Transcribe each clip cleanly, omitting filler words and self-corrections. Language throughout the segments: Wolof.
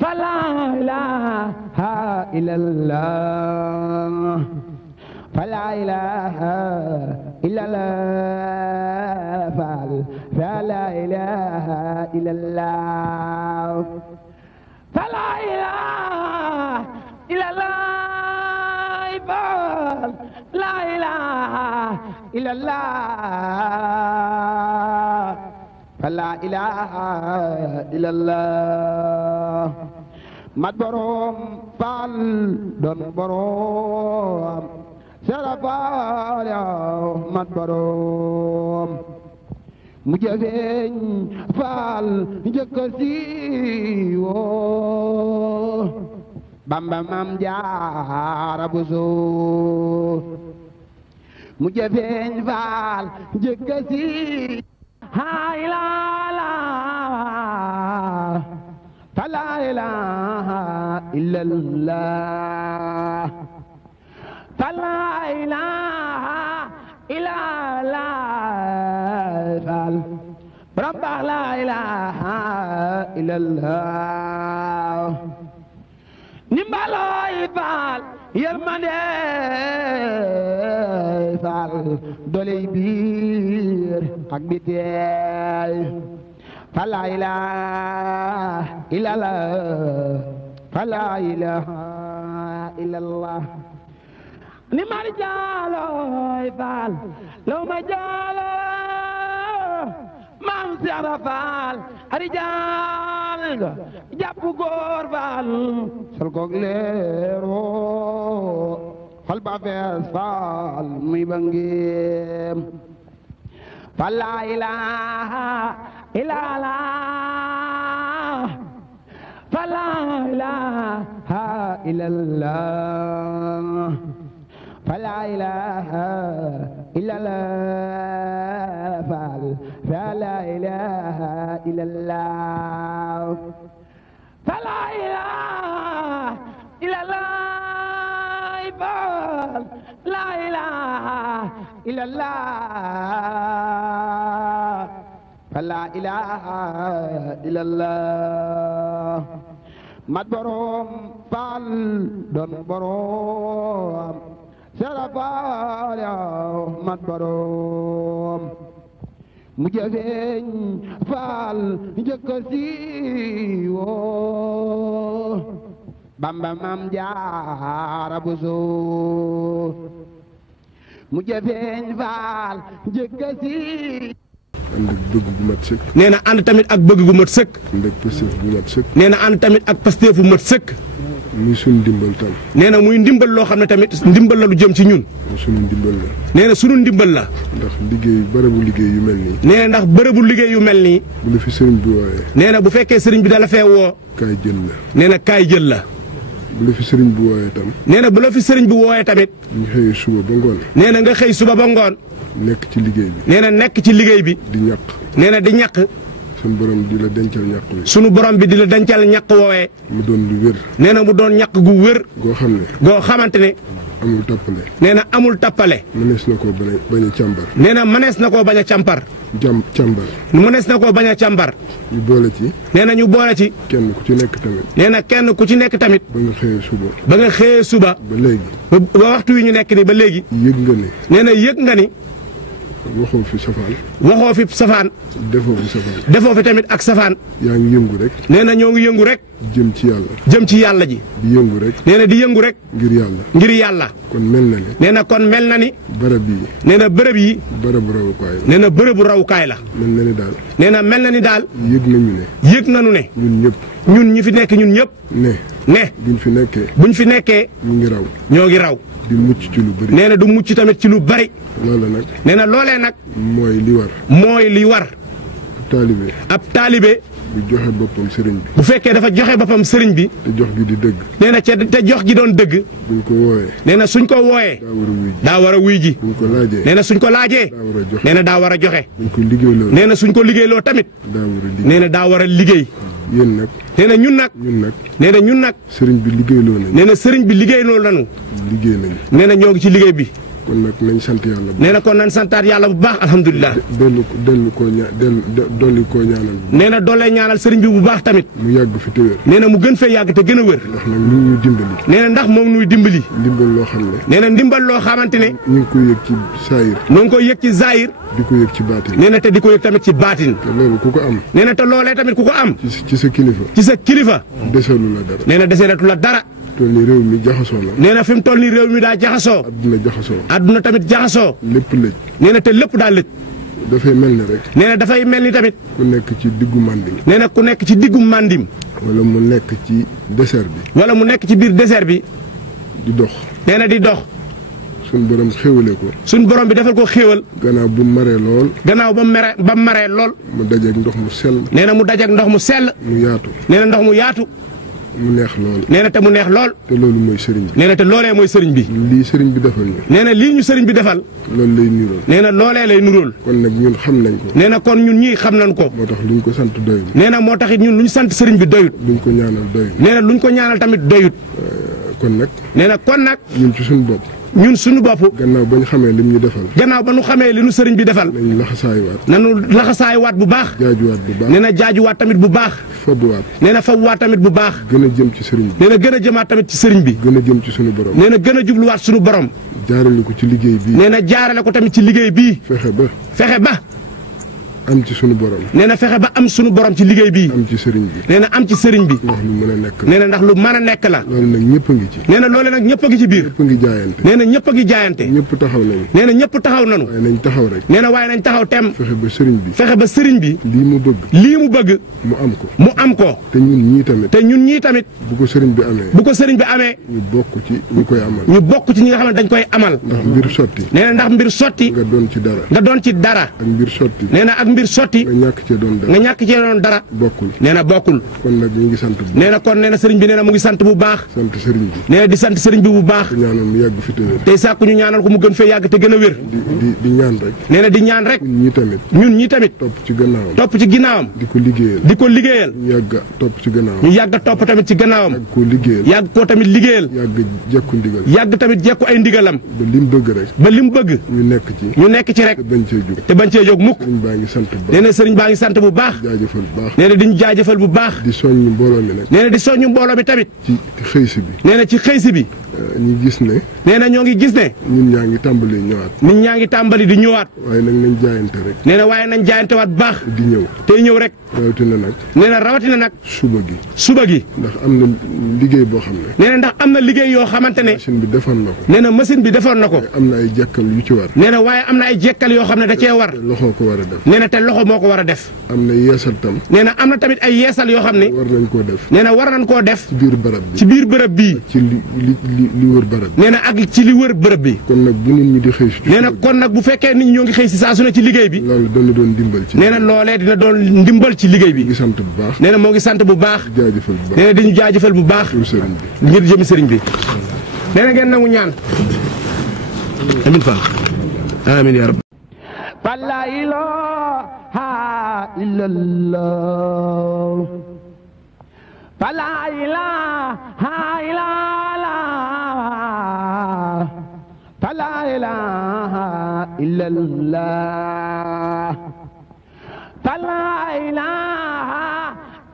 فلا إله إلا الله فلا إله إلا الله فلا إله إلا الله فلا إله إلا الله لا إله إلا الله فلا إله إلا الله mat borom faal doon borom sarafaal yow mat borom mu jëfeeñ faal njëkk a siiwoo Bamba Maam Jaara Buso mu jëfeeñ faal njëkk a siiwoo hay la la la ilaha illallah la ilaha illallah rabba la ilaha illallah nimbaloy faal yërmande faal doley biir ak bitey fala ilaha illallah fala ilaha illallah ni mari jaaloy faal law ma jaalo maam Seera Faal ari jaal nga jàpp góor faal sol koog leero xol ba fees faal muy bangeem fala ilaha illallah fala ilaha illallah fala ilaha illallah fala ilaha illallah fala ilaha illallah la ilaha illallah fala ilaha illallah mat borom faal doon borom sarafaal yow mat borom mu jëfeeñ faal njëkk a siiwoo Bamba Maam Jaara Buso mu jëfeeñ faal njëkk a siiwoo ànd ak bëgg gu mat sëkk. nee na ànd tamit ak bëgg gu mat sëkk. ànd ak pasteef bu mat sëkk. nee na ànd tamit ak pasteef bu mat sëkk. muy sunu ndimbal tam. nee na muy ndimbal loo xam ne tamit ndimbal la lu jëm ci ñun. sunu ndimbal la. nee na sunu ndimbal la. ndax liggéey bërëbu liggéey yu mel nii. nee na ndax bërëbu liggéey yu mel nii. bu la fi sëriñ bi wooyee. nee na bu fekkee sëriñ bi dala fee woo. kaay jël la. nee na kaay jël la. bu la fi sëriñ bi wooyee tam. nee na bu la fi sëriñ bi wooyee tamit. ñu xëyee suba ba ngoon. nee na nga xëy suba ba ngoon. nekk ci liggéey bi. nee na nekk ci liggéey bi. di ñaq. nee na di ñaq. sunu borom di la dencal ñaq wi. sunu borom bi di la dencal ñaq woowee. mu doon lu wér. nee na mu doon ñaq gu wér. goo xam ne. goo xamante ne. amul tappale. nee na amul tappale. mënees na koo bañ a càmbar. nee na mënees na koo bañ a càmpar. càmbar. mënees na koo bañ a càmbar. ñu boole ci. nee na ñu boole ci. kenn ku ci nekk tamit. nee na kenn ku ci nekk tamit. ba nga xëyee suba. ba nga xëyee suba. ba léegi. ba waxtu wi ñu nekk ni ba léegi. yëg nga ne. nee na yëg nga ni. waxoo fi safaan. waxoo fi safaan. defoo fi safaan. defoo fi tamit ak safaan. yaa ngi yëngu rek. nee na ñoo ngi yëngu rek. jëm ci yàlla. jëm ci yàlla ji. di yëngu rek. nee na di yëngu rek. ngir yàlla. ngir yàlla. kon mel na ni. nee na kon mel na ni. barab yi. nee na bërëb yi. barabu rawukaay la. nee na bërëbu rawukaay la. mel na ni daal. nee na mel na ni daal. yëg nañu ne. yëg nañu ne. ñun ñëpp. ñun ñi fi nekk ñun ñëpp. ne. buñ fi nekkee. buñ fi nekkee. ñu ngi raw. ñoo ngi raw. di mucc ci lu bëri. nee na du mucc tamit ci lu bari. loola nag. nee na loolee nag. mooy li war. mooy li war. taalibe. ab taalibe. bu joxe boppam sëriñ bi. bu fekkee dafa joxe boppam sëriñ bi. te jox gi di dëgg. nee na te jox gi doon dëgg. buñ ko wooyee. nee na suñ ko wooyee. daa war a wuy ji. daa war a wuy ji. buñ ko laajee. nee na suñ ko laajee. daa war a joxe. nee na daa war a joxe. buñ ko liggéeyloo. nee na suñ ko liggéeyloo tamit. daa war a liggéey. nee na daa war a liggéey. yéen nag. nee na ñun nag. nee na ñun nag. sëriñ bi liggéeyloo nañu. nee na sëriñ bi liggéeyloo nañu. liggéey nañu. nee na ñoo ngi ci liggéey bi. kon nag nañ sant yàlla. nee na kon nañ santaat yàlla bu baax alhamdulilah. dolli koo ñaanal. nee na doolee ñaanal sëriñ bi bu baax tamit. mu yàgg fi te wér. nee na mu gën fee yàgg te gën a wér. ndax nag ñu ñu dimbali. nee na ndax moom nuy dimbali. ndimbal loo xam ne. nee na ndimbal loo xamante ne. ñu ngi koy yëg ci saayir. noo ngi koy yëg ci zaahir. di ko yëg ci baatin. nee na te di ko yëg tamit ci baatin. te loolu ku ko am. nee na te loolee tamit ku ko am. ci sa kilifa. ci sa kilifa. desalu la dara. nee na deseelatu la dara. toll ni réew mi jaxasoo na. nee na fi mu toll nii réew mi daa jaxasoo. adduna jaxasoo. adduna tamit jaxasoo. lépp lëj. nee na te lépp daa lëj. dafay mel ni rek. nee na dafay mel ni tamit. ku nekk ci diggu màndim. nee na ku nekk ci diggu màndim. wala mu nekk ci désert bi. wala mu nekk ci biir désert bi. di dox. nee na di dox. suñ borom xéwale ko. suñ borom bi defal ko xéwal. gannaaw bu maree lool. gannaaw ba maree lool. mu dajeeg ndox mu sell. nee na mu dajeeg ndox mu sell. mu yaatu. nee na ndox mu yaatu. mu neex lool. nee na te mu neex lool. te loolu mooy sëriñ bi. nee na te loolee mooy sëriñ bi. lii sëriñ bi defal ñu. nee na lii ñu sëriñ bi defal. loolu lay nirool. nee na loolee lay nuróol. kon nag ñun xam nañ ko. nee na kon ñun ñii xam nañ ko. moo tax luñ ko sant doyul. nee na moo tax it ñun luñ sant sëriñ bi doyut. luñ ko ñaanal doyul. nee na luñ ko ñaanal tamit doyut. kon nag. nee na kon nag. ñun ci suñu bopp. ñun suñu bopp. gannaaw ba ñu xamee lim ñu defal. gannaaw ba ñu xamee li ñu sëriñ bi defal. nañu laxasaayuwaat. nañu laxasaayuwaat bu baax. jaajuwaat bu baax. nee na jaajuwaat tamit bu baax. fabuwaat. nee na fabuwaat tamit bu baax. gën a jëm ci sëriñ bi. nee na gën a jëmaat tamit ci sëriñ bi. gën a jëm ci suñu borom. nee na gën a jubluwaat suñu borom. jaarale ko ci liggéey bii. nee na jaarale ko tamit ci liggéey bii. fexe ba. am ci sunu borom. nee na fexe ba am sunu borom ci liggéey bii. am ci sëriñ bi. nee na am ci sëriñ bi. ndax lu mën a nekk la. nee na ndax lu mën a nekk la. loolu nag ñëpp a ngi ci. nee na loole nag ñëpp a ngi ci biir. ñëpp a ngi jaayante. nee na ñëpp a ngi jaayante. ñëpp taxaw nañu. nee na ñëpp taxaw nañu. waaye nañ taxaw rek. nee na waaye nañ taxaw tem. fexe ba sëriñ bi. fexe ba sëriñ bi. lii mu bëgg. lii mu bëgg. mu am ko. mu am ko. te ñun ñii tamit. te ñun ñii tamit. bu ko sëriñ bi amee. bu ko sëriñ bi amee. ñu bokk ci ñi koy amal. ñu bokk ci ñi nga xam ne dañ koy amal. ndax mbir sotti. nee na ndax mbir sotti. nga doon ci dara. nga doon ci dara. ak mbir sotti. nee na ak mbir sotti. nga ñàkk cee doon dara. nga ñàkk cee doon dara. bokkul. nee na bokkul. kon nag ñu ngi sant bu baax. nee na kon nee na sëriñ bi nee na mu ngi sant bu baax. sant sëriñ bi. nee na di sant sëriñ bi bu baax. di ñaanal mu yàgg fi te wér. tey sàkku ñu ñaanal ko mu gën fee yàgg te gën a wér. di ñaan rek. nee na di ñaan rek. ñun ñii tamit. ñun ñii tamit. topp ci gannaawam. topp ci ginnaawam. di ko liggéeyal. di ko liggéeyal. ñu yàgg topp ci gannaawam. ñu yàgg topp tamit ci gannaawam. yàgg koo liggéeyal. yàgg koo tamit liggéeyal. yàgg jekku ndigal. yàgg tamit jekku ay ndigalam. ba lim bëgg rek. ba lim bëgg. ñu nekk ci. ñu nekk ci rek. te bañ cee jóg. te bañ cee jóg mukk. sëriñ baa ngi sant bu baax. nee na sëriñ baa ngi sant bu baax. jaajëfal bu baax. nee na di ñu jaajëfal bu baax. di soññ mbooloo mi nag. nee na di soññu mbooloo mi tamit. ci xëy si bi. nee na ci xëy si bi. ñu gis ne. nee na ñoo ngi gis ne. ñun ñaa ngi tàmbali ñëwaat. nit ñaa ngi tàmbali di ñëwaat. waaye nag nañ jaayante rek. nee na waaye nañ jaayantewaat bu baax. di ñëw. tey ñëw rek. rawatina nag. nee na rawatina nag. suba gi. suba gi. ndax am na liggéey boo xam ne. nee na ndax am na liggéey yoo xamante ne. machine bi defoon na ko. nee na machine bi defoon na ko. am na ay jekkal yu ci war. nee na waaye am na ay jekkal yoo xam ne da cee war. loxoo ko war a def. nee na te loxo moo ko war a def. am na yeesal tam. nee na am na tamit ay yeesal yoo xam ne. war nañ koo def. nee na war nañ koo def. ci biir barab bi. ci biir bërëb bii. ci li wër barab bi. nee na ak ci li wër bërëb bi. kon nag bu nit ñi di xëy si. nee na kon nag bu fekkee nit ñi ñoo ngi xëy si saa su ne ci liggéey bi. loolu dana doon dimbal ci. nee na loolee dina doon ndimbal ci liggéey bi. ngi sant bu baax. nee na moo ngi sant bu baax. jaajëfal bu baax. nee na dañu jaajëfal bu baax. pour sëriñ bi. ngir jëmi sëriñ bi. nee na ngeen nangu ñaan. amin Fall. amin ya rabbi. فلا إله إلا الله فلا إله إلا الله فلا إله إلا الله فلا إله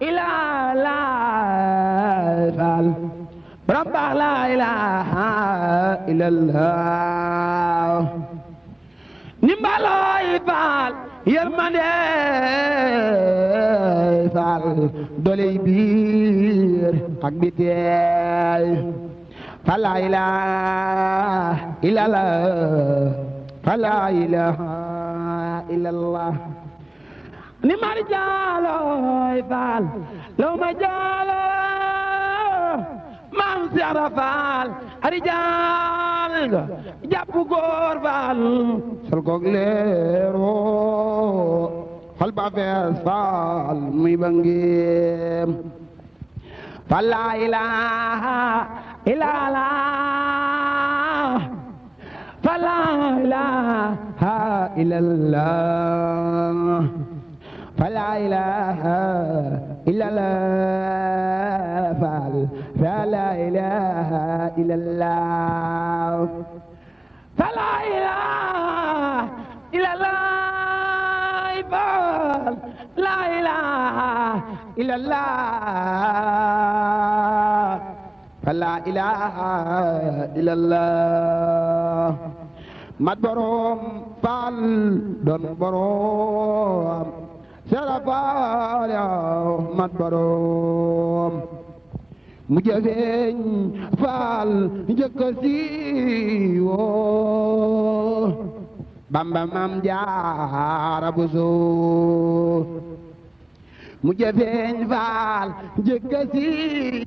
إلا الله رب لا إله إلا الله nimbalooy faal yërmande faal doley biir ak biteel fa laa ilaaha illallah fa laa ilaaha illallah ni mar jaalooy faal law ma jaalo maam Seera Faal arijaal nga jàpp góor faal sol koog leero xol ba fees faal muy ba ngeem fa laa ilaaha illallah fa laa ilaaha illallah fa laa ilaaha illallah faal fa laa ilaaha illallah fa la ilaha illallah Faal la ilaha illallah la ilaha illallah mat borom Faal doon borom Sera Faal mat borom mu jëfeeñ Faal njëkk siiwoo Bamba Maam Jaara Buso mu jëfeeñ Faal njëkk siiwoo